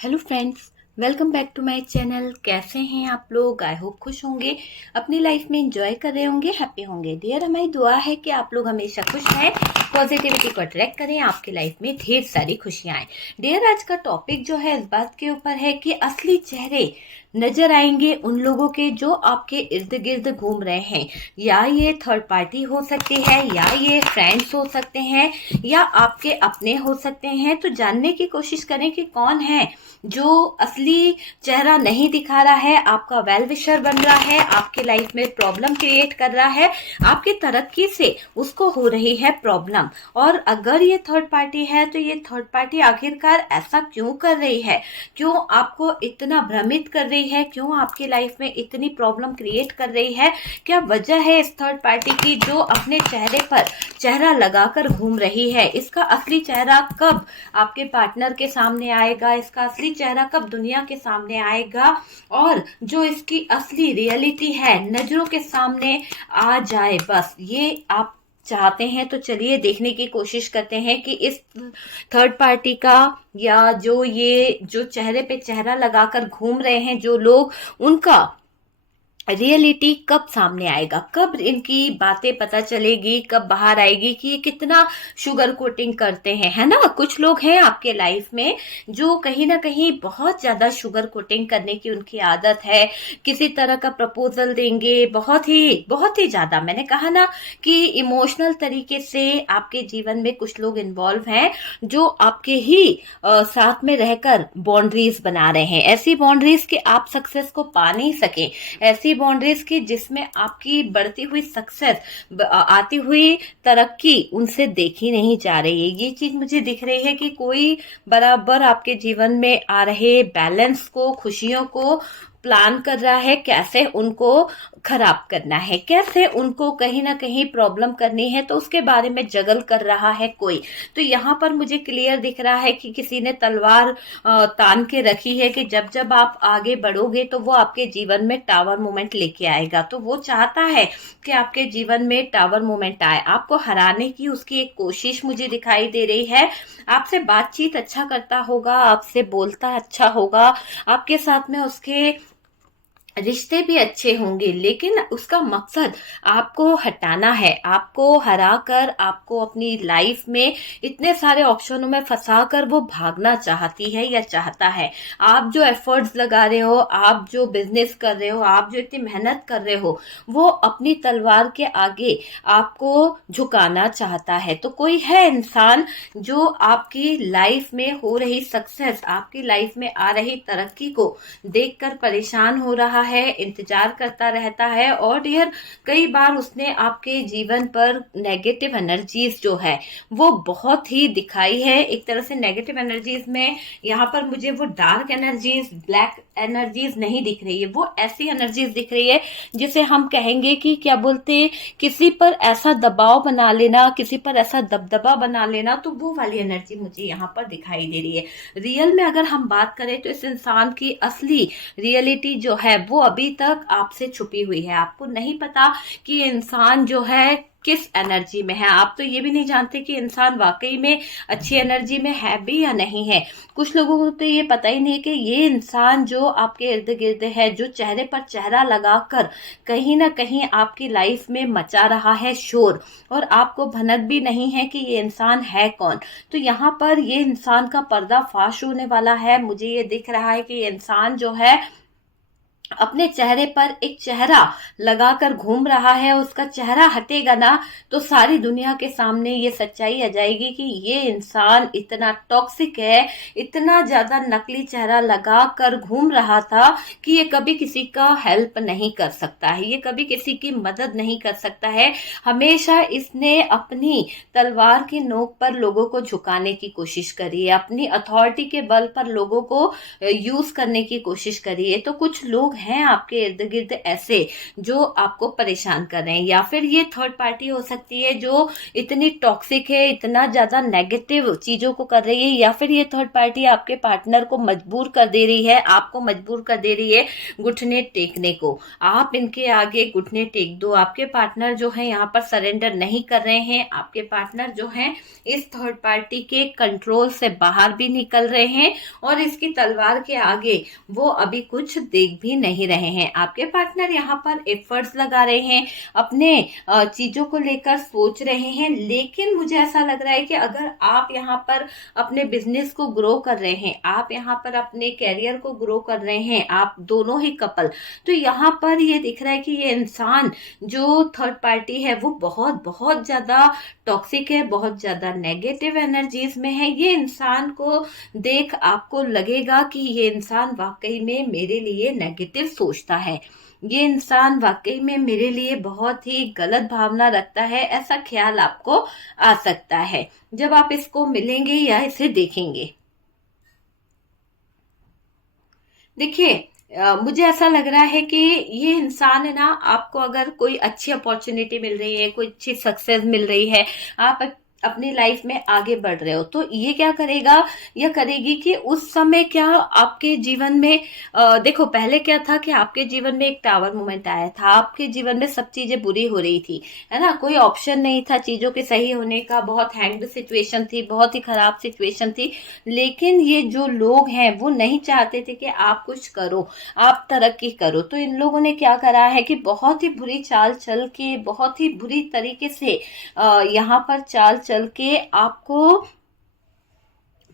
Hello friends, welcome back to my channel. कैसे हैं आप लोग? आई होप खुश होंगे, अपनी लाइफ में एंजॉय कर रहे होंगे, हैप्पी होंगे। डियर, हमारी दुआ है कि आप लोग हमेशा खुश रहें, पॉजिटिविटी को अट्रैक्ट करें, आपकी लाइफ में ढेर सारी खुशियां आए। डियर, आज का टॉपिक जो है इस बात के ऊपर है कि असली चेहरे नजर आएंगे उन लोगों के जो आपके इर्द गिर्द घूम रहे हैं। या ये थर्ड पार्टी हो सकती है, या ये फ्रेंड्स हो सकते हैं, या आपके अपने हो सकते हैं। तो जानने की कोशिश करें कि कौन है जो असली चेहरा नहीं दिखा रहा है, आपका वेल विशर बन रहा है, आपकी लाइफ में प्रॉब्लम क्रिएट कर रहा है, आपकी तरक्की से उसको हो रही है प्रॉब्लम। और अगर ये थर्ड पार्टी है तो ये थर्ड पार्टी आखिरकार ऐसा क्यों कर रही है, क्यों आपको इतना भ्रमित कर रही है, क्यों आपकी लाइफ में इतनी प्रॉब्लम क्रिएट कर रही है? क्या वजह है इस थर्ड पार्टी की जो अपने चेहरे पर चेहरा लगाकर घूम रही है? इसका असली चेहरा कब आपके पार्टनर के सामने आएगा, इसका असली चेहरा कब दुनिया के सामने आएगा, और जो इसकी असली रियलिटी है नजरों के सामने आ जाए, बस ये आप चाहते हैं। तो चलिए देखने की कोशिश करते हैं कि इस थर्ड पार्टी का, या जो चेहरे पे चेहरा लगाकर घूम रहे हैं जो लोग, उनका रियलिटी कब सामने आएगा, कब इनकी बातें पता चलेगी, कब बाहर आएगी कि ये कितना शुगर कोटिंग करते हैं, है ना। कुछ लोग हैं आपके लाइफ में जो कहीं ना कहीं बहुत ज्यादा शुगर कोटिंग करने की उनकी आदत है। किसी तरह का प्रपोजल देंगे, बहुत ही ज्यादा। मैंने कहा ना कि इमोशनल तरीके से आपके जीवन में कुछ लोग इन्वॉल्व हैं जो आपके ही साथ में रहकर बाउंड्रीज बना रहे हैं। ऐसी बाउंड्रीज कि आप सक्सेस को पा नहीं सके, ऐसी बाउंड्रीज की जिसमें आपकी बढ़ती हुई सक्सेस, आती हुई तरक्की उनसे देखी नहीं जा रही है। ये चीज मुझे दिख रही है कि कोई बराबर आपके जीवन में आ रहे बैलेंस को, खुशियों को प्लान कर रहा है, कैसे उनको खराब करना है, कैसे उनको कहीं ना कहीं प्रॉब्लम करनी है, तो उसके बारे में जगल कर रहा है कोई। तो यहाँ पर मुझे क्लियर दिख रहा है कि किसी ने तलवार तान के रखी है कि जब जब आप आगे बढ़ोगे तो वो आपके जीवन में टावर मोमेंट लेके आएगा। तो वो चाहता है कि आपके जीवन में टावर मोमेंट आए, आपको हराने की उसकी एक कोशिश मुझे दिखाई दे रही है। आपसे बातचीत अच्छा करता होगा, आपसे बोलता अच्छा होगा, आपके साथ में उसके रिश्ते भी अच्छे होंगे, लेकिन उसका मकसद आपको हटाना है, आपको हरा कर, आपको अपनी लाइफ में इतने सारे ऑप्शनों में फंसा कर वो भागना चाहती है या चाहता है। आप जो एफर्ट्स लगा रहे हो, आप जो बिजनेस कर रहे हो, आप जो इतनी मेहनत कर रहे हो, वो अपनी तलवार के आगे आपको झुकाना चाहता है। तो कोई है इंसान जो आपकी लाइफ में हो रही सक्सेस, आपकी लाइफ में आ रही तरक्की को देखकर परेशान हो रहा है, इंतजार करता रहता है। और डियर, कई बार उसने आपके जीवन पर नेगेटिव एनर्जीज जो है वो बहुत ही दिखाई है। एक तरह से नेगेटिव एनर्जीज में यहाँ पर मुझे वो डार्क एनर्जीज, ब्लैक एनर्जीज नहीं दिख रही है, वो ऐसी एनर्जीज दिख रही है जिसे हम कहेंगे कि क्या बोलते हैं, किसी पर ऐसा दबाव बना लेना, किसी पर ऐसा दबदबा बना लेना। तो वो वाली एनर्जी मुझे यहाँ पर दिखाई दे रही है। रियल में अगर हम बात करें तो इस इंसान की असली रियलिटी जो है वो अभी तक आपसे छुपी हुई है। आपको नहीं पता कि ये इंसान जो है किस एनर्जी में है। आप तो ये भी नहीं जानते कि इंसान वाकई में अच्छी एनर्जी में है भी या नहीं है। कुछ लोगों को तो ये पता ही नहीं कि ये इंसान जो आपके इर्द गिर्द है, जो चेहरे पर चेहरा लगाकर कहीं ना कहीं आपकी लाइफ में मचा रहा है शोर, और आपको भनक भी नहीं है कि ये इंसान है कौन। तो यहाँ पर ये इंसान का पर्दाफाश होने वाला है। मुझे ये दिख रहा है कि ये इंसान जो है अपने चेहरे पर एक चेहरा लगाकर घूम रहा है। उसका चेहरा हटेगा ना तो सारी दुनिया के सामने ये सच्चाई आ जाएगी कि ये इंसान इतना टॉक्सिक है, इतना ज्यादा नकली चेहरा लगाकर घूम रहा था कि ये कभी किसी का हेल्प नहीं कर सकता है, ये कभी किसी की मदद नहीं कर सकता है। हमेशा इसने अपनी तलवार की नोक पर लोगों को झुकाने की कोशिश करी है, अपनी अथॉरिटी के बल पर लोगों को यूज करने की कोशिश करी है। तो कुछ लोग हैं आपके इर्द गिर्द ऐसे जो आपको परेशान कर रहे हैं, या फिर ये थर्ड पार्टी हो सकती है जो इतनी टॉक्सिक है, इतना ज्यादा नेगेटिव चीजों को कर रही है, या फिर ये थर्ड पार्टी आपके पार्टनर को मजबूर कर दे रही है, आपको मजबूर कर दे रही है घुटने टेकने को। आप इनके आगे घुटने टेक दो। आपके पार्टनर जो है यहाँ पर सरेंडर नहीं कर रहे हैं, आपके पार्टनर जो है इस थर्ड पार्टी के कंट्रोल से बाहर भी निकल रहे हैं, और इसकी तलवार के आगे वो अभी कुछ देख भी नहीं रहे हैं। आपके पार्टनर यहाँ पर एफर्ट्स लगा रहे हैं, अपने चीजों को लेकर सोच रहे हैं, लेकिन मुझे ऐसा लग रहा है कि अगर आप यहाँ पर अपने बिजनेस को ग्रो कर रहे हैं, आप यहाँ पर अपने कैरियर को ग्रो कर रहे हैं, आप दोनों ही कपल, तो यहाँ पर ये दिख रहा है कि ये इंसान जो थर्ड पार्टी है वो बहुत बहुत ज्यादा टॉक्सिक है, बहुत ज्यादा नेगेटिव एनर्जीज में है। ये इंसान को देख आपको लगेगा कि ये इंसान वाकई में मेरे लिए नेगेटिव सोचता है, ये इंसान वाकई में मेरे लिए बहुत ही गलत भावना रखता है, ऐसा ख्याल आपको आ सकता है जब आप इसको मिलेंगे या इसे देखेंगे। देखिए, मुझे ऐसा लग रहा है कि ये इंसान है ना, आपको अगर कोई अच्छी अपॉर्चुनिटी मिल रही है, कोई अच्छी सक्सेस मिल रही है, आप अपनी लाइफ में आगे बढ़ रहे हो, तो ये क्या करेगा या करेगी कि उस समय क्या आपके जीवन में देखो, पहले क्या था कि आपके जीवन में एक टावर मोमेंट आया था, आपके जीवन में सब चीजें बुरी हो रही थी, है ना, कोई ऑप्शन नहीं था चीजों के सही होने का, बहुत हैंग्ड सिचुएशन थी, बहुत ही खराब सिचुएशन थी। लेकिन ये जो लोग हैं वो नहीं चाहते थे कि आप कुछ करो, आप तरक्की करो, तो इन लोगों ने क्या करा है कि बहुत ही बुरी चाल चल के, बहुत ही बुरी तरीके से यहाँ पर चाल चल के आपको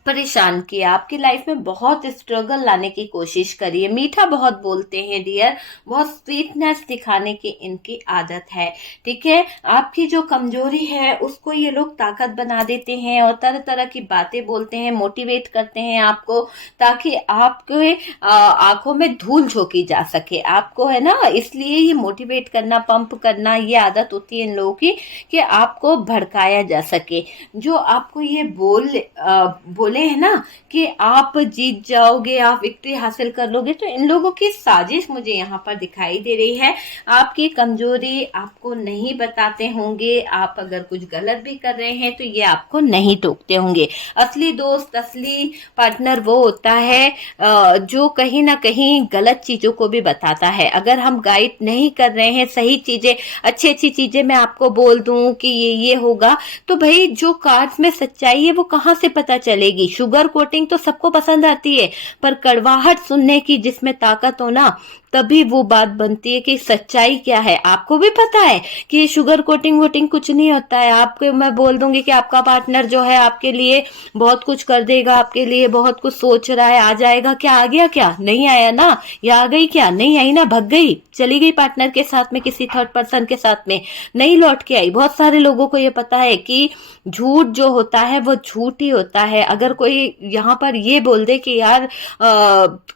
परेशान किया, आपकी लाइफ में बहुत स्ट्रगल लाने की कोशिश करी है। मीठा बहुत बोलते हैं डियर, बहुत स्वीटनेस दिखाने की इनकी आदत है, ठीक है। आपकी जो कमजोरी है उसको ये लोग ताकत बना देते हैं और तरह तरह की बातें बोलते हैं, मोटिवेट करते हैं आपको, ताकि आपके आंखों में धूल झोंकी जा सके, आपको, है ना, इसलिए ये मोटिवेट करना, पंप करना, ये आदत होती है इन लोगों की कि आपको भड़काया जा सके। जो आपको ये बोले है ना कि आप जीत जाओगे, आप विक्ट्री हासिल कर लोगे, तो इन लोगों की साजिश मुझे यहाँ पर दिखाई दे रही है। आपकी कमजोरी आपको नहीं बताते होंगे, आप अगर कुछ गलत भी कर रहे हैं तो ये आपको नहीं टोकते होंगे। असली दोस्त, असली पार्टनर वो होता है जो कहीं ना कहीं गलत चीजों को भी बताता है। अगर हम गाइड नहीं कर रहे हैं, सही चीजें, अच्छी अच्छी चीजें मैं आपको बोल दूं कि ये होगा, तो भाई जो कार्ड्स में सच्चाई है वो कहाँ से पता चलेगी। शुगर कोटिंग तो सबको पसंद आती है, पर कड़वाहट सुनने की जिसमें ताकत हो ना, तभी वो बात बनती है कि सच्चाई क्या है। आपको भी पता है कि ये शुगर कोटिंग वोटिंग कुछ नहीं होता है। आपको मैं बोल दूंगी कि आपका पार्टनर जो है आपके लिए बहुत कुछ कर देगा, आपके लिए बहुत कुछ सोच रहा है, आ जाएगा, क्या आ गया, क्या नहीं आया ना, या आ गई, क्या नहीं आई ना, भग गई, चली गई पार्टनर के साथ में, किसी थर्ड पर्सन के साथ में, नहीं लौट के आई। बहुत सारे लोगों को ये पता है कि झूठ जो होता है वो झूठ ही होता है। अगर कोई यहाँ पर ये बोल दे कि यार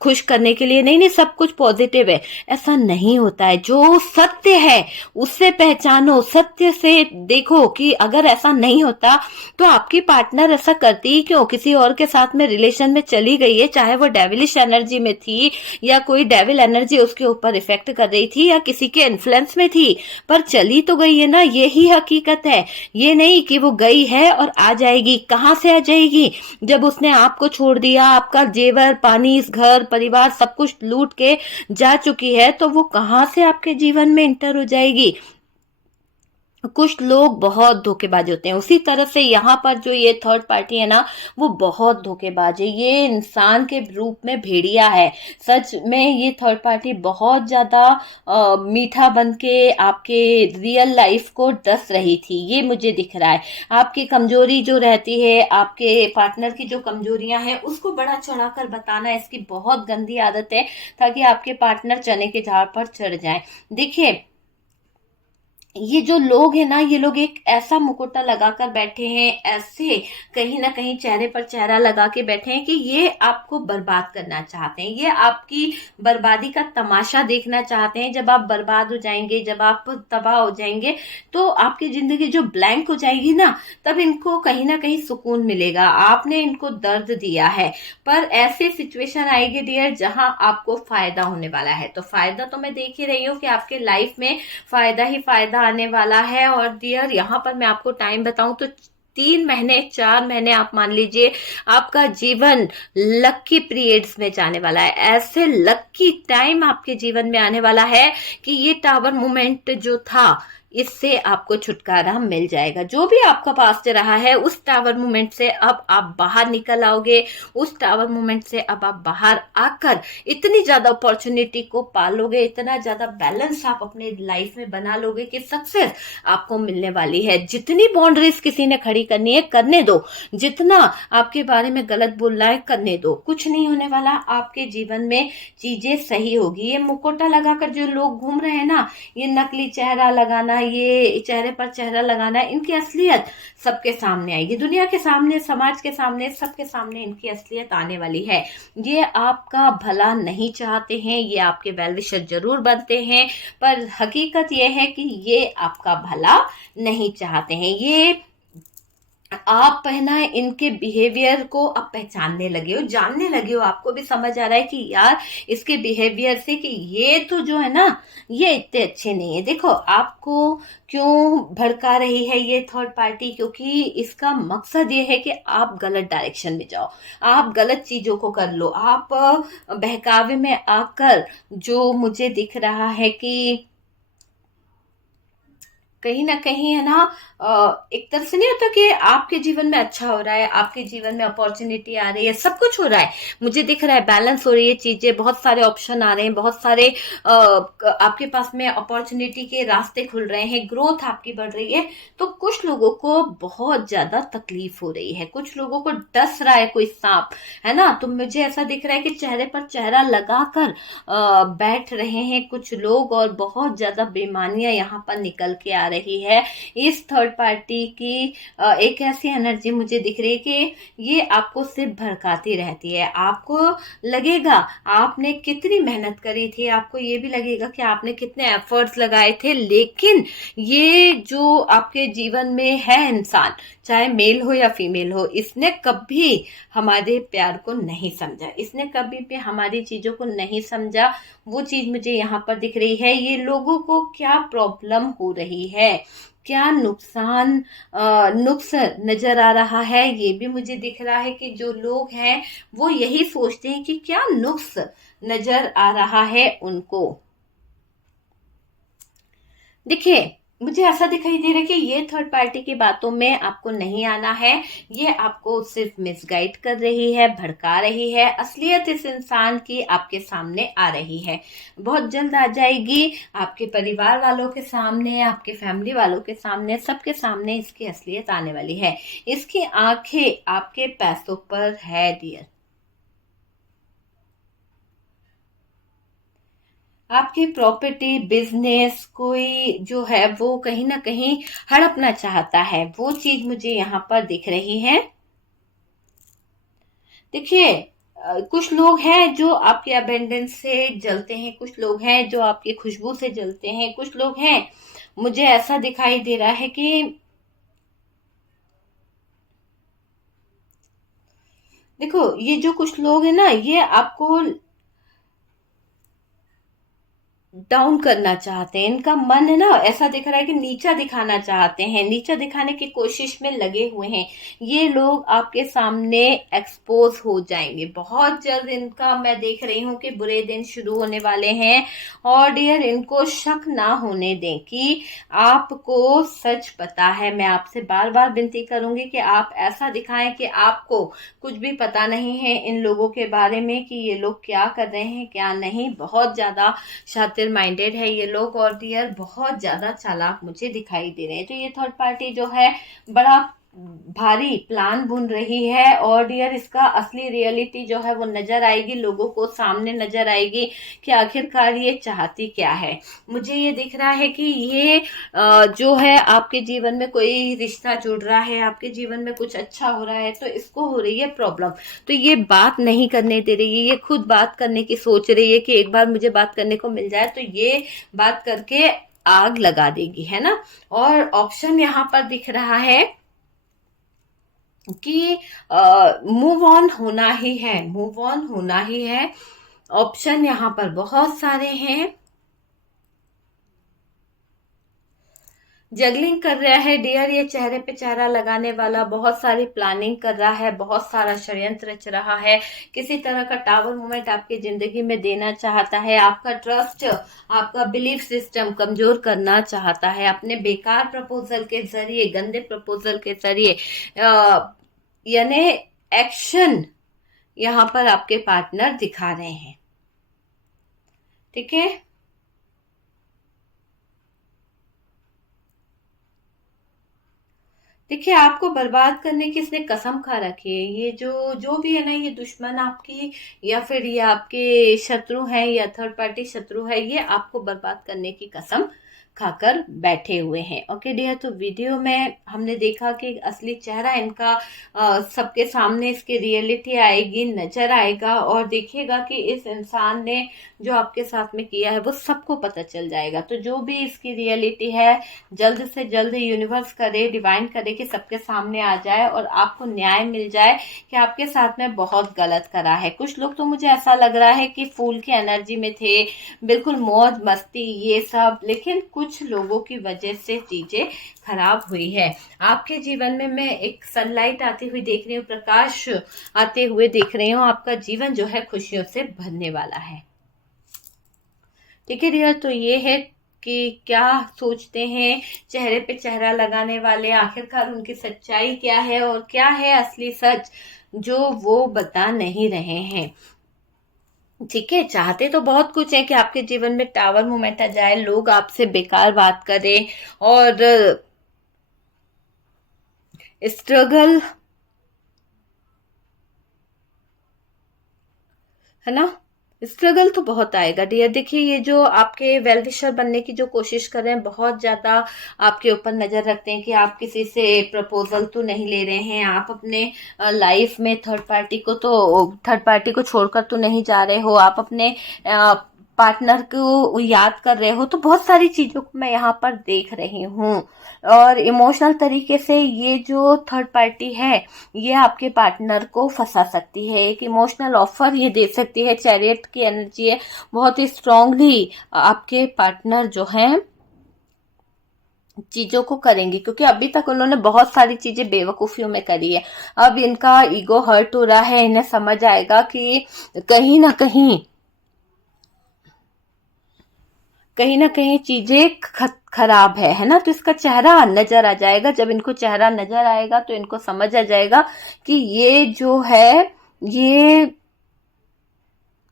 खुश करने के लिए, नहीं नहीं सब कुछ पॉजिटिव है, ऐसा नहीं होता है। जो सत्य है उससे पहचानो, सत्य से देखो कि अगर ऐसा नहीं होता तो आपकी पार्टनर ऐसा करती ही क्यों, किसी और के साथ में रिलेशन में चली गई है, चाहे वो डेविलिश एनर्जी में थी या कोई डेविल एनर्जी उसके ऊपर इफेक्ट कर रही थी या किसी के इन्फ्लुएंस में थी, पर चली तो गई है ना, यही हकीकत है। ये नहीं कि वो गई है और आ जाएगी। कहां से आ जाएगी, जब उसने आपको छोड़ दिया, आपका जेवर पानी, घर परिवार सब कुछ लूट के जा चुकी है, तो वो कहां से आपके जीवन में इंटर हो जाएगी। कुछ लोग बहुत धोखेबाज होते हैं। उसी तरह से यहाँ पर जो ये थर्ड पार्टी है ना, वो बहुत धोखेबाज है, ये इंसान के रूप में भेड़िया है। सच में ये थर्ड पार्टी बहुत ज्यादा मीठा बन के आपके रियल लाइफ को डस रही थी, ये मुझे दिख रहा है। आपकी कमजोरी जो रहती है, आपके पार्टनर की जो कमजोरियां हैं उसको बड़ा चढ़ाकर बताना इसकी बहुत गंदी आदत है, ताकि आपके पार्टनर चने के झाड़ पर चढ़ जाए। देखिए, ये जो लोग हैं ना, ये लोग एक ऐसा मुकुटा लगाकर बैठे हैं, ऐसे कहीं ना कहीं चेहरे पर चेहरा लगा के बैठे हैं कि ये आपको बर्बाद करना चाहते हैं, ये आपकी बर्बादी का तमाशा देखना चाहते हैं। जब आप बर्बाद हो जाएंगे, जब आप तबाह हो जाएंगे, तो आपकी जिंदगी जो ब्लैंक हो जाएगी ना, तब इनको कहीं ना कहीं सुकून मिलेगा। आपने इनको दर्द दिया है, पर ऐसे सिचुएशन आएगी डियर जहां आपको फायदा होने वाला है। तो फायदा तो मैं देख ही रही हूँ कि आपके लाइफ में फायदा ही फायदा आने वाला है। और डियर यहाँ पर मैं आपको टाइम बताऊं तो 3 महीने 4 महीने आप मान लीजिए, आपका जीवन लकी पीरियड्स में जाने वाला है। ऐसे लकी टाइम आपके जीवन में आने वाला है कि ये टावर मोमेंट जो था, इससे आपको छुटकारा मिल जाएगा। जो भी आपका पास्ट रहा है, उस टावर मोमेंट से अब आप बाहर निकल आओगे। उस टावर मोमेंट से अब आप बाहर आकर इतनी ज्यादा अपॉर्चुनिटी को पालोगे, इतना ज्यादा बैलेंस आप अपने लाइफ में बना लोगे कि सक्सेस आपको मिलने वाली है। जितनी बाउंड्रीज किसी ने खड़ी करनी है करने दो, जितना आपके बारे में गलत बोलना है करने दो, कुछ नहीं होने वाला। आपके जीवन में चीजें सही होगी। ये मुखौटा लगाकर जो लोग घूम रहे हैं ना, ये नकली चेहरा लगाना, ये चेहरे पर चेहरा लगाना, इनकी असलियत सबके सामने आएगी। दुनिया के सामने, समाज के सामने, सबके सामने इनकी असलियत आने वाली है। ये आपका भला नहीं चाहते हैं, ये आपके वेल विशर जरूर बनते हैं, पर हकीकत ये है कि ये आपका भला नहीं चाहते हैं। ये आप पहना है इनके बिहेवियर को अब पहचानने लगे हो, जानने लगे हो। आपको भी समझ आ रहा है कि यार इसके बिहेवियर से कि ये तो जो है ना, ये इतने अच्छे नहीं है। देखो आपको क्यों भड़का रही है ये थर्ड पार्टी, क्योंकि इसका मकसद ये है कि आप गलत डायरेक्शन में जाओ, आप गलत चीजों को कर लो। आप बहकावे में आकर, जो मुझे दिख रहा है कि कहीं ना कहीं है ना, एक तरह से नहीं होता कि आपके जीवन में अच्छा हो रहा है, आपके जीवन में अपॉर्चुनिटी आ रही है, सब कुछ हो रहा है, मुझे दिख रहा है बैलेंस हो रही है चीजें, बहुत सारे ऑप्शन आ रहे हैं, बहुत सारे आपके पास में अपॉर्चुनिटी के रास्ते खुल रहे हैं, ग्रोथ आपकी बढ़ रही है। तो कुछ लोगों को बहुत ज्यादा तकलीफ हो रही है, कुछ लोगों को डस रहा है कोई सांप, है ना। तो मुझे ऐसा दिख रहा है कि चेहरे पर चेहरा लगाकर बैठ रहे हैं कुछ लोग, और बहुत ज्यादा बेईमानियां यहाँ पर निकल के आ रही है। इस थर्ड पार्टी की एक ऐसी एनर्जी मुझे दिख रही है कि ये आपको सिर्फ भड़काती रहती है। आपको लगेगा आपने कितनी मेहनत करी थी, आपको ये भी लगेगा कि आपने कितने एफर्ट्स लगाए थे, लेकिन ये जो आपके जीवन में है इंसान, चाहे मेल हो या फीमेल हो, इसने कभी हमारे प्यार को नहीं समझा, इसने कभी भी हमारी चीजों को नहीं समझा। वो चीज मुझे यहाँ पर दिख रही है। ये लोगों को क्या प्रॉब्लम हो रही है, क्या नुकसान नुक्स नजर आ रहा है, ये भी मुझे दिख रहा है कि जो लोग हैं वो यही सोचते हैं कि क्या नुक्स नजर आ रहा है उनको। देखिए मुझे ऐसा दिखाई दे रहा है कि ये थर्ड पार्टी की बातों में आपको नहीं आना है। ये आपको सिर्फ मिसगाइड कर रही है, भड़का रही है। असलियत इस इंसान की आपके सामने आ रही है, बहुत जल्द आ जाएगी आपके परिवार वालों के सामने, आपके फैमिली वालों के सामने, सबके सामने इसकी असलियत आने वाली है। इसकी आंखें आपके पैसों पर है डियर। आपकी प्रॉपर्टी, बिजनेस, कोई जो है वो कहीं ना कहीं हड़पना चाहता है, वो चीज मुझे यहाँ पर दिख रही है। देखिए कुछ लोग हैं जो आपके अबेंडेंस से जलते हैं, कुछ लोग हैं जो आपकी खुशबू से जलते हैं, कुछ लोग हैं, मुझे ऐसा दिखाई दे रहा है कि देखो ये जो कुछ लोग हैं ना, ये आपको डाउन करना चाहते हैं। इनका मन है ना, ऐसा दिख रहा है कि नीचा दिखाना चाहते हैं, नीचा दिखाने की कोशिश में लगे हुए हैं। ये लोग आपके सामने एक्सपोज हो जाएंगे बहुत जल्द। इनका मैं देख रही हूँ कि बुरे दिन शुरू होने वाले हैं। और डियर इनको शक ना होने दें कि आपको सच पता है। मैं आपसे बार बार विनती करूंगी कि आप ऐसा दिखाएं कि आपको कुछ भी पता नहीं है इन लोगों के बारे में, कि ये लोग क्या कर रहे हैं क्या नहीं। बहुत ज्यादा शातिर माइंडेड है ये लोग, और डियर बहुत ज्यादा चालाक मुझे दिखाई दे रहे हैं। तो ये थर्ड पार्टी जो है बड़ा भारी प्लान बुन रही है और डियर इसका असली रियलिटी जो है वो नजर आएगी, लोगों को सामने नजर आएगी कि आखिरकार ये चाहती क्या है। मुझे ये दिख रहा है कि ये जो है आपके जीवन में कोई रिश्ता जुड़ रहा है, आपके जीवन में कुछ अच्छा हो रहा है, तो इसको हो रही है प्रॉब्लम। तो ये बात नहीं करने दे रही है, ये खुद बात करने की सोच रही है कि एक बार मुझे बात करने को मिल जाए तो ये बात करके आग लगा देगी, है ना। और ऑप्शन यहाँ पर दिख रहा है कि मूव ऑन होना ही है, मूव ऑन होना ही है। ऑप्शन यहाँ पर बहुत सारे हैं। जगलिंग कर रहा है डियर, ये चेहरे पे चेहरा लगाने वाला बहुत सारी प्लानिंग कर रहा है, बहुत सारा षड्यंत्र रच रहा है, किसी तरह का टावर मोमेंट आपकी जिंदगी में देना चाहता है, आपका ट्रस्ट, आपका बिलीफ सिस्टम कमजोर करना चाहता है अपने बेकार प्रपोजल के जरिए, गंदे प्रपोजल के जरिए, यानी एक्शन यहां पर आपके पार्टनर दिखा रहे हैं। ठीक है, देखिए आपको बर्बाद करने की इसने कसम खा रखी है। ये जो भी है ना, ये दुश्मन आपकी या फिर ये आपके शत्रु है या थर्ड पार्टी शत्रु है, ये आपको बर्बाद करने की कसम खाकर बैठे हुए हैं। ओके डियर, तो वीडियो में हमने देखा कि असली चेहरा इनका सबके सामने इसकी रियलिटी आएगी, नजर आएगा और देखिएगा कि इस इंसान ने जो आपके साथ में किया है वो सबको पता चल जाएगा। तो जो भी इसकी रियलिटी है जल्द से जल्द यूनिवर्स करे, डिवाइन करे कि सबके सामने आ जाए और आपको न्याय मिल जाए कि आपके साथ में बहुत गलत करा है। कुछ लोग तो मुझे ऐसा लग रहा है कि फूल की एनर्जी में थे, बिल्कुल मौज मस्ती ये सब, लेकिन कुछ लोगों की वजह से चीजें खराब हुई है। आपके जीवन में मैं एक सनलाइट आती हुई देख रही हूँ, प्रकाश आते हुए देख रही हूँ। आपका जीवन जो है खुशियों से भरने वाला है। ठीक है डियर, तो ये है कि क्या सोचते हैं चेहरे पे चेहरा लगाने वाले, आखिरकार उनकी सच्चाई क्या है और क्या है असली सच जो वो बता नहीं रहे हैं। ठीक है, चाहते तो बहुत कुछ है कि आपके जीवन में टावर मोमेंट आ जाए, लोग आपसे बेकार बात करें और स्ट्रगल, है ना, स्ट्रगल तो बहुत आएगा डियर। देखिए ये जो आपके वेल विशर बनने की जो कोशिश कर रहे हैं, बहुत ज्यादा आपके ऊपर नजर रखते हैं कि आप किसी से प्रपोजल तो नहीं ले रहे हैं, आप अपने लाइफ में थर्ड पार्टी को छोड़कर तो नहीं जा रहे हो, आप अपने पार्टनर को याद कर रहे हो। तो बहुत सारी चीजों को मैं यहाँ पर देख रही हूँ और इमोशनल तरीके से ये जो थर्ड पार्टी है ये आपके पार्टनर को फंसा सकती है, एक इमोशनल ऑफर ये दे सकती है। चैरियट की एनर्जी है, बहुत ही स्ट्रांगली आपके पार्टनर जो हैं चीजों को करेंगे, क्योंकि अभी तक उन्होंने बहुत सारी चीजें बेवकूफियों में करी है। अब इनका ईगो हर्ट हो रहा है, इन्हें समझ आएगा कि कहीं ना कहीं चीजें खराब है ना। तो इसका चेहरा नजर आ जाएगा, जब इनको चेहरा नजर आएगा तो इनको समझ आ जाएगा कि ये जो है ये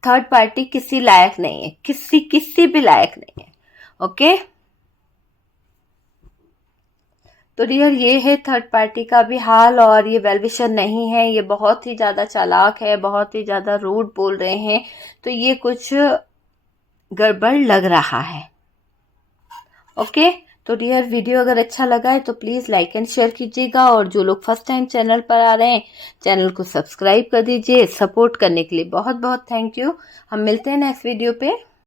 थर्ड पार्टी किसी लायक नहीं है, किसी भी लायक नहीं है। ओके, तो डियर ये है थर्ड पार्टी का भी हाल और ये वेलविशर नहीं है, ये बहुत ही ज्यादा चालाक है, बहुत ही ज्यादा रूड बोल रहे हैं। तो ये कुछ गड़बड़ लग रहा है। ओके, तो डियर वीडियो अगर अच्छा लगा है तो प्लीज लाइक एंड शेयर कीजिएगा और जो लोग फर्स्ट टाइम चैनल पर आ रहे हैं चैनल को सब्सक्राइब कर दीजिए। सपोर्ट करने के लिए बहुत बहुत थैंक यू। हम मिलते हैं नेक्स्ट वीडियो पे।